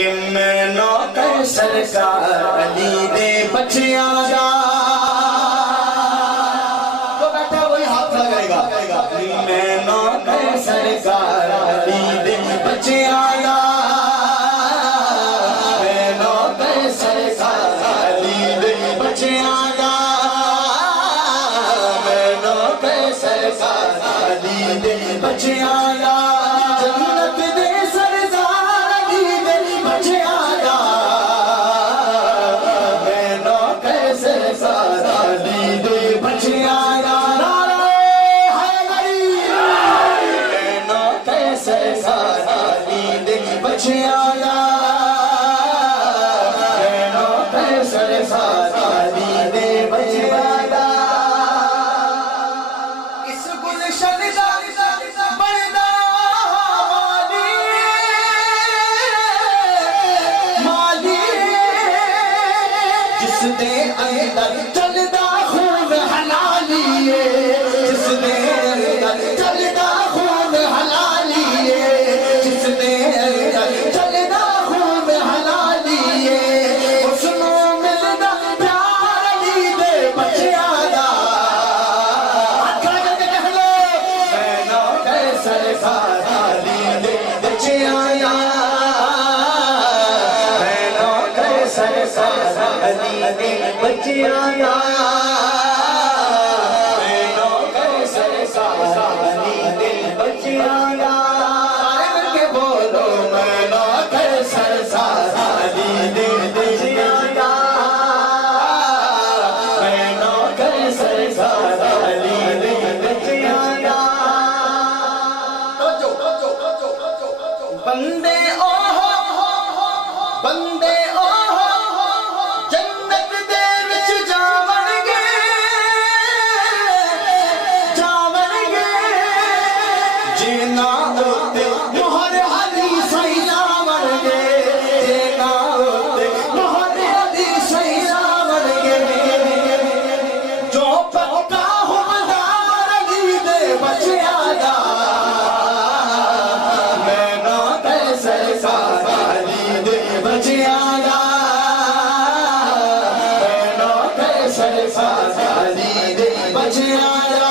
کہ میں نوکر سرکار علی دے بچیاں دا تو بیٹھا وہی ہاتھ لگائے گا میں نوکر سرکار علی دے بچیاں دا میں نوکر سرکار علی دے بچیاں دا میں نوکر سرکار علی دے بچیاں دا جنت دے سردار علی دے بچیاں دا میں نوکر سرکار علی دے بچیاں دا نعرہ حیدری میں نوکر سرکار علی دے بچیاں دا میں نوکر سرکار علی دے بچیاں دا اس گلشن دا بڑھدا مالی جس دے اندر چلدا خون حلالی جس دے اندر چلدا خون حلالی جس دے اندر چلدا خون حلالی اس نو ملدا پیار علی دے بچیاں دا کھڑا کر کے کہہ لو میں نوکر سرکار علی دے بچیاں دا میں نوکر سرکار علی دے بچیاں دا میں نوکر سرکار علی دے بچیاں دا سارے مل کے بولو میں نوکر سرکار علی دے بچیاں دا میں نوکر سرکار علی دے بچیاں دا بندے اوہ بندے اوہ جنت دے وچ جاون گے جینا اوتے مہر علی سہی جاون گے جینا اوتے مہر علی سہی جاون گے جو پکا حکمدار علی دے بچیاں دا میں نوکر سرکار علی دے بچیاں دا میں نوکر سرکار علی دے بچیاں دا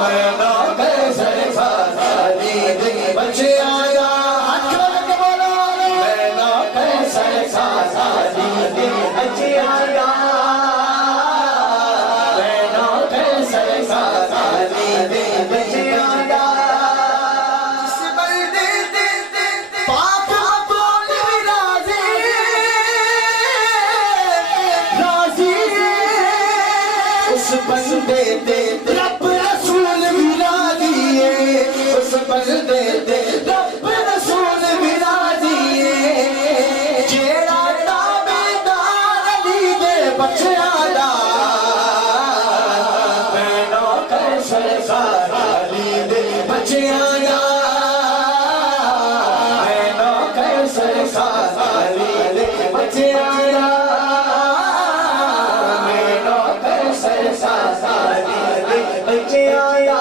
میں نوکر سرکار علی دے بچیاں دا ہاتھ کھڑا کر کے بولو میں نوکر سرکار علی دے بچیاں دا میں نوکر سرکار علی دے بچیاں دا جس بندے دے پاک مقبول بھی راضی اس بندے دے رب رسول بھی راضی اس بندے دے رب رسول بھی راضی جیڑا تابعدار علی دے بچیاں دا میں نوکر سرکار علی دے بچیاں دا میں نوکر سرکار علی دے بچیاں دا میں نوکر سرکار علی دے بچیاں دا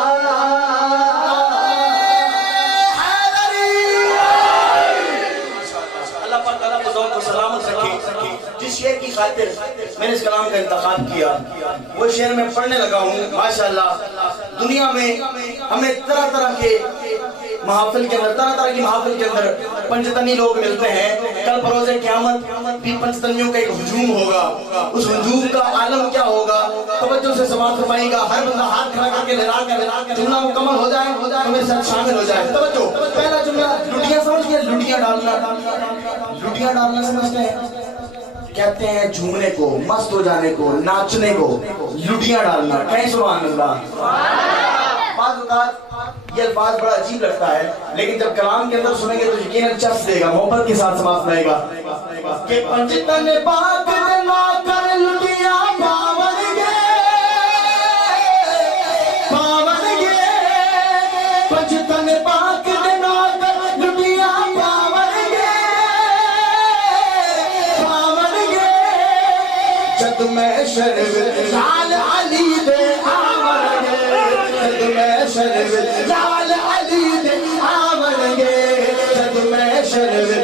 اللہ پاک تعالیٰ کو ذوق و سلامت رکھے جس شعر کی خاطر میں نے اس کلام کا انتخاب کیا وہ شعر میں پڑھنے لگا ہوں ماشاءاللہ دنیا میں ہمیں طرح طرح کے محافل کے اندر طرح طرح کی محافل کے اندر پنجتنی لوگ ملتے ہیں کل بروز قیامت بھی پنجتنیوں کا ایک ہجوم ہوگا اس ہجوم کا عالم کیا ہوگا توجہ سے سماعت فرمائیے گا ہر بندہ ہاتھ کھڑا کر کے لہرا کر جملہ مکمل ہو جائے تو میرے ساتھ شامل ہو جائے توجہ پہلا جملہ لٹیاں سمجھ گئے لٹیاں ڈالنا سمجھتے ہیں کہتے ہیں جھومنے کو مست ہو جانے کو ناچنے کو لٹیاں ڈالنا کہیں سبحان اللہ بعض اوقات یہ الفاظ بڑا عجیب لگتا ہے لیکن جب کلام کے اندر سنیں گے تو یقیناً چس دے گا محبت کے ساتھ سماعت رہے گا کہ پنجتن پاک دے نوکر لٹیاں پاون گے پنجتن پاک دے نوکر لٹیاں پاون گے جد میں شرب لال علی دے آون گے جد میں شرب لال علی دے آون گے جد میں شرب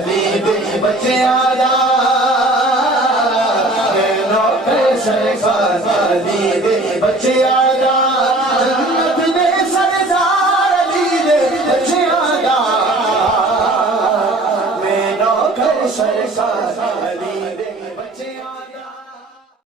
علی دے بچے آجا میں نوکر سرکار علی دے بچے آجا جنت دے سردار علی دے بچے آجا میں نوکر سرکار علی دے